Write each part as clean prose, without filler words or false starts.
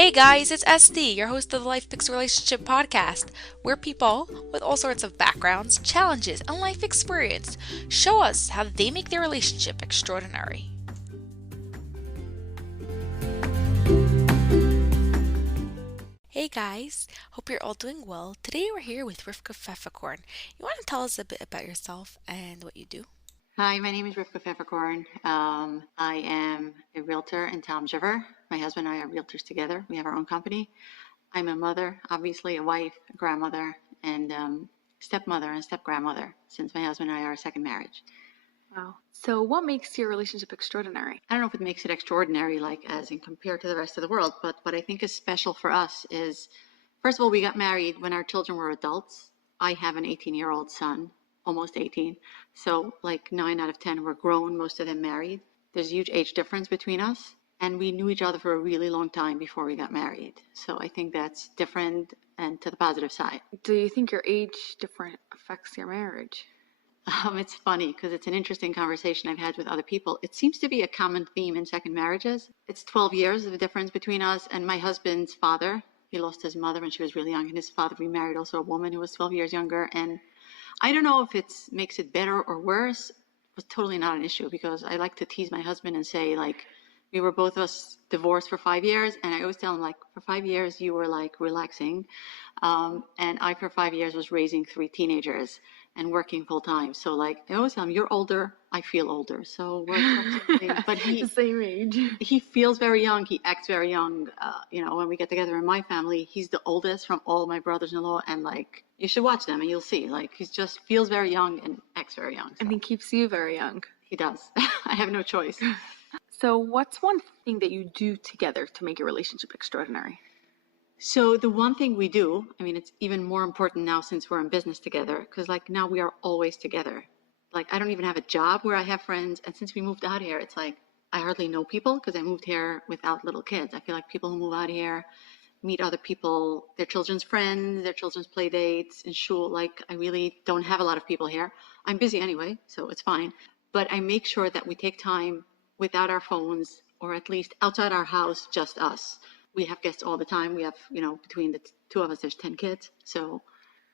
Hey guys, it's SD, your host of the Life Picks Relationship podcast, where people with all sorts of backgrounds, challenges, and life experience show us how they make their relationship extraordinary. Hey guys, hope you're all doing well. Today we're here with Rivka Feferkorn. You want to tell us a bit about yourself and what you do? Hi, my name is Rivka Feferkorn. I am a realtor in Tom's River. My husband and I are realtors together. We have our own company. I'm a mother, obviously a wife, a grandmother, and stepmother and step-grandmother since my husband and I are a second marriage. Wow. So what makes your relationship extraordinary? I don't know if it makes it extraordinary, like as in compared to the rest of the world, but what I think is special for us is, first of all, we got married when our children were adults. I have an 18-year-old son, almost 18. So like 9 out of 10 were grown, most of them married. There's a huge age difference between us. And we knew each other for a really long time before we got married. So I think that's different and to the positive side. Do you think your age difference affects your marriage? It's funny because it's an interesting conversation I've had with other people. It seems to be a common theme in second marriages. It's 12 years of a difference between us, and my husband's father, he lost his mother when she was really young, and his father remarried also a woman who was 12 years younger. And I don't know if it makes it better or worse. It was totally not an issue because I like to tease my husband and say, like, we were both of us divorced for 5 years, and I always tell him, like, for 5 years you were like relaxing, and I for 5 years was raising 3 teenagers and working full time. So like I always tell him, you're older, I feel older. So we're approximately, but The same age. he feels very young. He acts very young. When we get together in my family, he's the oldest from all my brothers-in-law, and like you should watch them and you'll see. Like he just feels very young and acts very young. So. And he keeps you very young. He does. I have no choice. So what's one thing that you do together to make your relationship extraordinary? So the one thing we do, I mean, it's even more important now since we're in business together, because like now we are always together. Like I don't even have a job where I have friends. And since we moved out here, it's like I hardly know people because I moved here without little kids. I feel like people who move out here meet other people, their children's friends, their children's play dates in shul. Like I really don't have a lot of people here. I'm busy anyway, so it's fine. But I make sure that we take time without our phones, or at least outside our house, just us. We have guests all the time. We have, between the two of us, there's 10 kids. So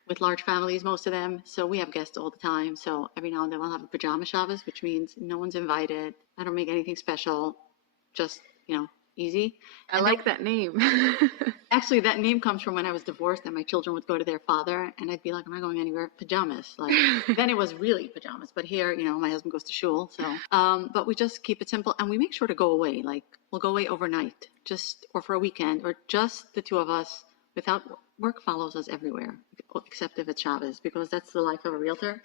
with large families, most of them. So we have guests all the time. So every now and then we'll have a pajama Shabbos, which means no one's invited. I don't make anything special, just, easy. I like that name. Actually, that name comes from when I was divorced and my children would go to their father and I'd be like, am I going anywhere? Pajamas. Like then it was really pajamas. But here, my husband goes to shul. So, but we just keep it simple and we make sure to go away. Like we'll go away overnight or for a weekend or just the two of us without work follows us everywhere, except if it's Shabbos, because that's the life of a realtor.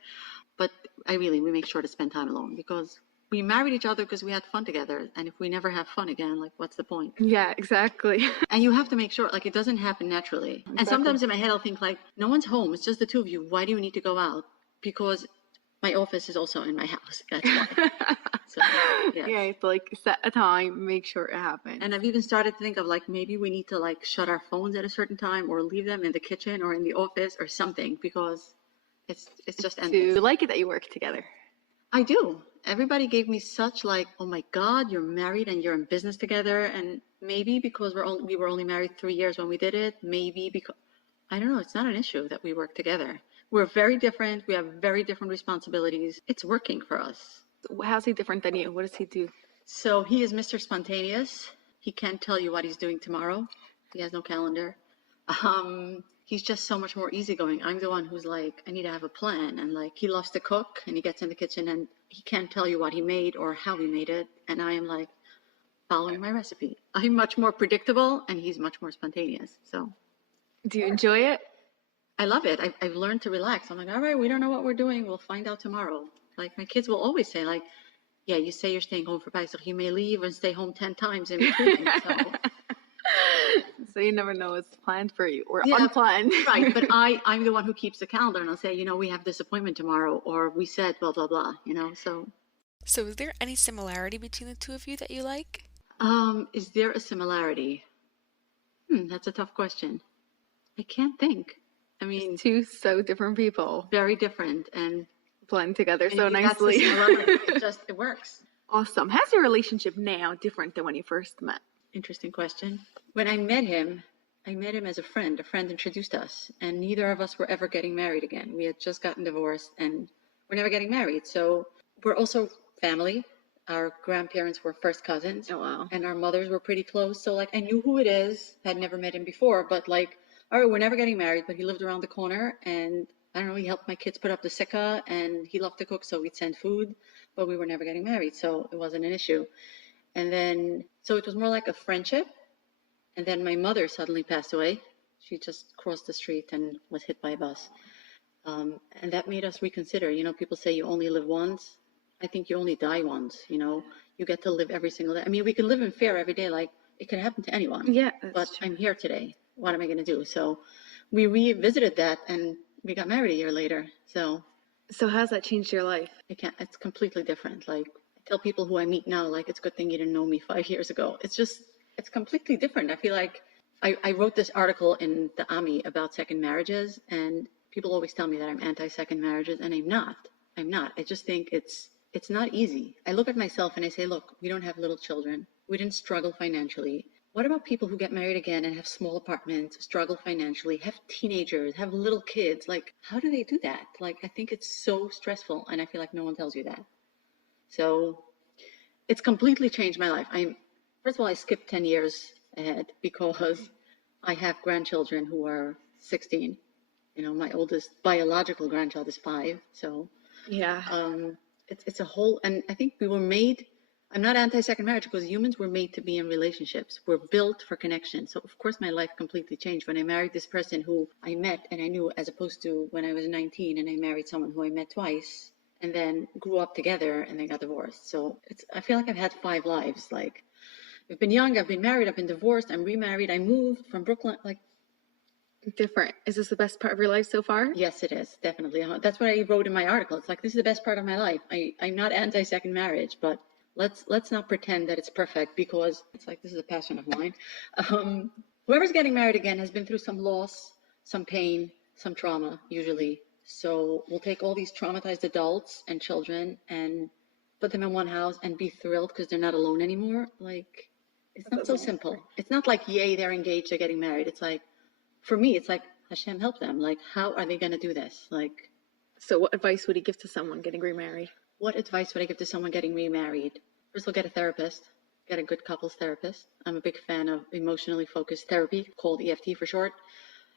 But we make sure to spend time alone because we married each other because we had fun together. And if we never have fun again, like, what's the point? Yeah, exactly. And you have to make sure, like, it doesn't happen naturally. Exactly. And sometimes in my head, I'll think, like, no one's home. It's just the two of you. Why do you need to go out? Because my office is also in my house. That's why. So, yes. Yeah, it's like set a time, make sure it happens. And I've even started to think of, like, maybe we need to, like, shut our phones at a certain time or leave them in the kitchen or in the office or something because it's just endless. Do you like it that you work together? I do. Everybody gave me such like, oh my God, you're married and you're in business together. And maybe because we were only married 3 years when we did it. Maybe because, I don't know, it's not an issue that we work together. We're very different. We have very different responsibilities. It's working for us. How's he different than you? What does he do? So he is Mr. Spontaneous. He can't tell you what he's doing tomorrow. He has no calendar. He's just so much more easygoing. I'm the one who's like, I need to have a plan. And like, he loves to cook and he gets in the kitchen and he can't tell you what he made or how he made it. And I am like following my recipe. I'm much more predictable and he's much more spontaneous. So. Do you enjoy it? I love it. I've learned to relax. I'm like, all right, we don't know what we're doing. We'll find out tomorrow. Like my kids will always say like, yeah, you say you're staying home for Pesach. You may leave and stay home 10 times in between. So you never know what's planned for you or unplanned. Right, but I'm the one who keeps the calendar and I'll say, we have this appointment tomorrow or we said blah, blah, blah, so. So is there any similarity between the two of you that you like? Is there a similarity? That's a tough question. I can't think. I mean. Two so different people. Very different and. Blend together so nicely. It works. Awesome. How's your relationship now different than when you first met? interesting question. When I met him as a friend. A friend introduced us, and neither of us were ever getting married again. We had just gotten divorced, and we're never getting married. So we're also family. Our grandparents were first cousins. Oh, wow. And our mothers were pretty close. So, like, I knew who it is, had never met him before, but, like, all right, we're never getting married, but he lived around the corner, and I don't know, he helped my kids put up the sikha, and he loved to cook, so we'd send food, but we were never getting married, so it wasn't an issue. And then, so it was more like a friendship. And then my mother suddenly passed away. She just crossed the street and was hit by a bus. And that made us reconsider. You know, people say you only live once. I think you only die once, you know. You get to live every single day. I mean, we can live in fear every day. Like, it can happen to anyone. Yeah, But true. I'm here today. What am I going to do? So we revisited that, and we got married a year later. So how's that changed your life? it's completely different. Like, I tell people who I meet now, like, it's a good thing you didn't know me 5 years ago. It's completely different. I feel like I wrote this article in the AMI about second marriages, and people always tell me that I'm anti-second marriages, and I'm not. I just think it's not easy. I look at myself and I say, look, we don't have little children. We didn't struggle financially. What about people who get married again and have small apartments, struggle financially, have teenagers, have little kids? Like, how do they do that? Like, I think it's so stressful, and I feel like no one tells you that. So it's completely changed my life. First of all, I skipped 10 years ahead because I have grandchildren who are 16. You know, my oldest biological grandchild is 5. So Yeah. it's a whole, and I think we were made, I'm not anti-second marriage because humans were made to be in relationships. We're built for connection. So of course my life completely changed when I married this person who I met and I knew, as opposed to when I was 19 and I married someone who I met twice and then grew up together and then got divorced. So I feel like I've had 5 lives. Like, I've been young, I've been married, I've been divorced, I'm remarried, I moved from Brooklyn. Like, Different. Is this the best part of your life so far? yes, it is, definitely. That's what I wrote in my article. It's like, this is the best part of my life. I'm not anti-second marriage, but let's not pretend that it's perfect, because it's like, this is a passion of mine. Whoever's getting married again has been through some loss, some pain, some trauma, usually. So we'll take all these traumatized adults and children and put them in one house and be thrilled because they're not alone anymore. Like, it's not so simple. It's not like, yay, they're engaged, they're getting married. It's like, for me, it's like, Hashem help them. Like, how are they going to do this? Like, So what advice would you give to someone getting remarried? what advice would I give to someone getting remarried? First of all, get a therapist. Get a good couples therapist. I'm a big fan of emotionally focused therapy, called EFT for short.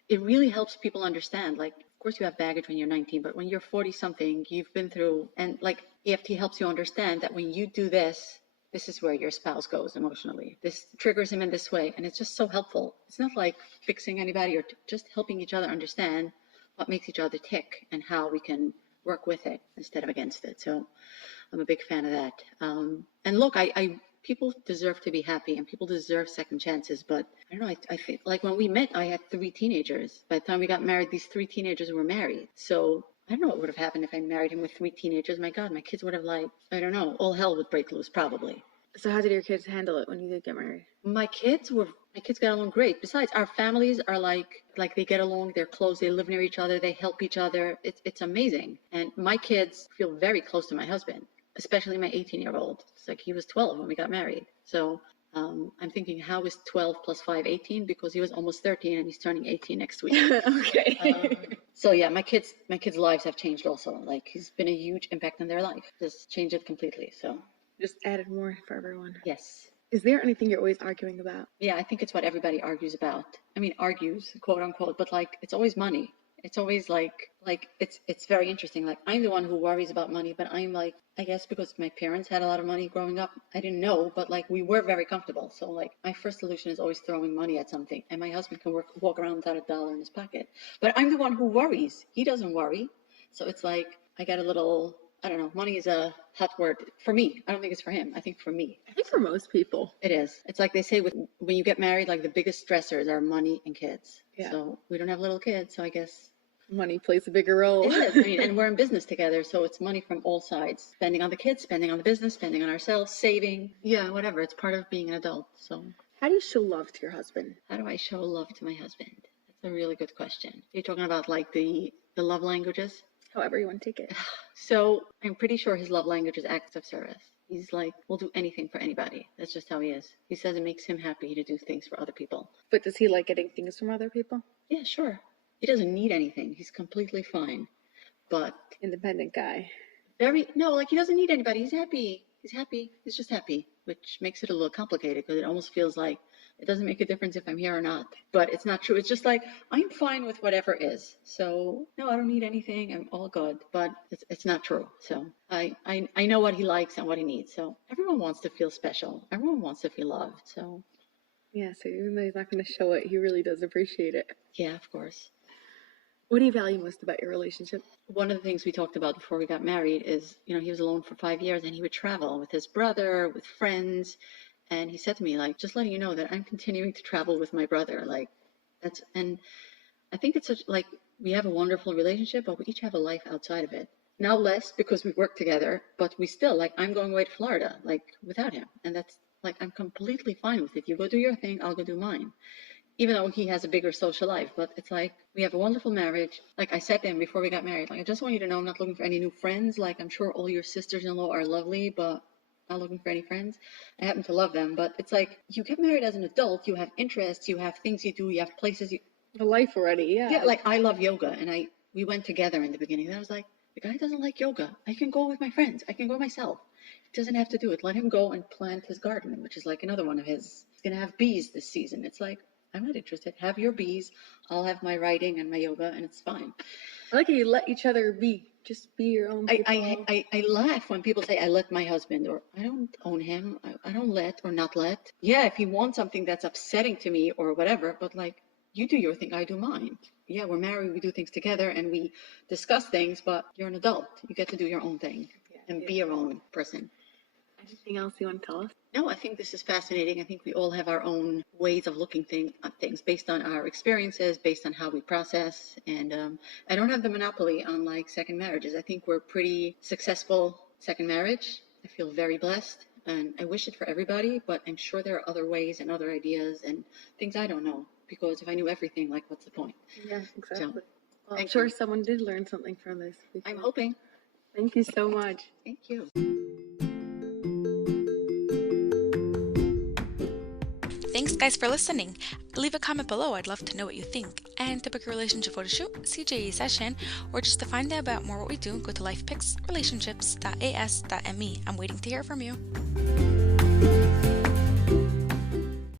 It really helps people understand. Like, of course you have baggage when you're 19, but when you're 40 something, you've been through, and like, EFT helps you understand that when you do this, this is where your spouse goes emotionally. This triggers him in this way. And it's just so helpful. It's not like fixing anybody or just helping each other understand what makes each other tick and how we can work with it instead of against it. So I'm a big fan of that. And look, people deserve to be happy and people deserve second chances. But I don't know, I think, like, when we met, I had 3 teenagers. By the time we got married, these 3 teenagers were married. So I don't know what would have happened if I married him with 3 teenagers. My God, my kids would have, like, I don't know, all hell would break loose probably. So how did your kids handle it when you did get married? My kids got along great. Besides, our families are like they get along, they're close, they live near each other, they help each other. It's amazing. And my kids feel very close to my husband, especially my 18-year-old. It's like, he was 12 when we got married. So I'm thinking, how is 12 plus 5 18? Because he was almost 13 and he's turning 18 next week. Okay. So yeah, my kids' lives have changed also. Like, he's been a huge impact on their life. Just changed it completely. So Just added more for everyone. yes. Is there anything you're always arguing about? Yeah, I think it's what everybody argues about. I mean, argues, quote unquote, but like, it's always money. It's always like it's very interesting. Like, I'm the one who worries about money, but I'm like, I guess because my parents had a lot of money growing up, I didn't know, but like, we were very comfortable. So like, my first solution is always throwing money at something, and my husband can walk around without $1 in his pocket. But I'm the one who worries. He doesn't worry. So it's like, I got a little, I don't know, money is a hot word for me. I don't think it's for him. I think for me. I think for most people. It is. It's like they say, when you get married, like, the biggest stressors are money and kids. Yeah. So we don't have little kids, so I guess Money plays a bigger role. it is. I mean, and we're in business together, so it's money from all sides. Spending on the kids, spending on the business, spending on ourselves, saving. Yeah, whatever. It's part of being an adult. So How do you show love to your husband? how do I show love to my husband? That's a really good question. You're talking about like the love languages? However you want to take it. So I'm pretty sure his love language is acts of service. He's like, will do anything for anybody. That's just how he is. He says it makes him happy to do things for other people. But does he like getting things from other people? Yeah, sure. He doesn't need anything. He's completely fine. But Independent guy. like he doesn't need anybody. He's happy. He's happy. He's just happy, which makes it a little complicated because it almost feels like it doesn't make a difference if I'm here or not. But it's not true. It's just like I'm fine with whatever is. So no, I don't need anything. I'm all good. But it's not true. So I know what he likes and what he needs. So everyone wants to feel special. Everyone wants to feel loved. So Yeah, so even though he's not going to show it, he really does appreciate it. yeah, of course. What do you value most about your relationship? One of the things we talked about before we got married is, he was alone for 5 years and he would travel with his brother, with friends. And he said to me, like, just letting you know that I'm continuing to travel with my brother. Like, and I think it's like, we have a wonderful relationship, but we each have a life outside of it. Now less because we work together, but we still, like, I'm going away to Florida, like, without him. And that's, like, I'm completely fine with it. You go do your thing, I'll go do mine. Even though he has a bigger social life, but it's like, we have a wonderful marriage. Like I said to him before we got married, like, I just want you to know I'm not looking for any new friends. Like, I'm sure all your sisters-in-law are lovely, but not looking for any friends. I happen to love them, but it's like, you get married as an adult, you have interests, you have things you do, you have places you... The life already, yeah. Yeah, like, I love yoga, and we went together in the beginning, and I was like, the guy doesn't like yoga. I can go with my friends. I can go myself. He doesn't have to do it. Let him go and plant his garden, which is like another one of his. He's going to have bees this season. It's like, I'm not interested. Have your bees. I'll have my writing and my yoga, and it's fine. I like how you let each other be. Just be your own people. I laugh when people say, I let my husband, or I don't own him. I don't let or not let. Yeah, if he wants something that's upsetting to me or whatever, but like, you do your thing, I do mine. Yeah, we're married, we do things together, and we discuss things, but you're an adult. You get to do your own thing and be your own person. Anything else you want to tell us? No, I think this is fascinating. I think we all have our own ways of looking at things based on our experiences, based on how we process. And I don't have the monopoly on like second marriages. I think we're pretty successful second marriage. I feel very blessed and I wish it for everybody, but I'm sure there are other ways and other ideas and things I don't know, because if I knew everything, like, what's the point? Yeah, exactly. So, well, I'm sure someone did learn something from this. I'm hoping. Thank you so much. Thank you. Thanks, guys, for listening. Leave a comment below. I'd love to know what you think. And to book a relationship photo shoot, CJE session, or just to find out about more what we do, go to lifepicsrelationships.as.me. I'm waiting to hear from you.